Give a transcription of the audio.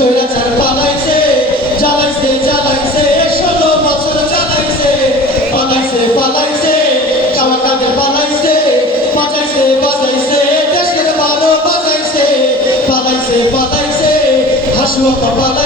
স্বৈরাচার পালাইছে জ্বালাইছে জ্বালাইছে 16 বছর জ্বালাইছে পালাইছে পালাইছে কামার কাঁধে পালাইছে বাঁচাইছে বাঁচাইছে দেশের ভালো বাঁচাইছে পালাইছে পালাইছে হাসুয়া পালাইছে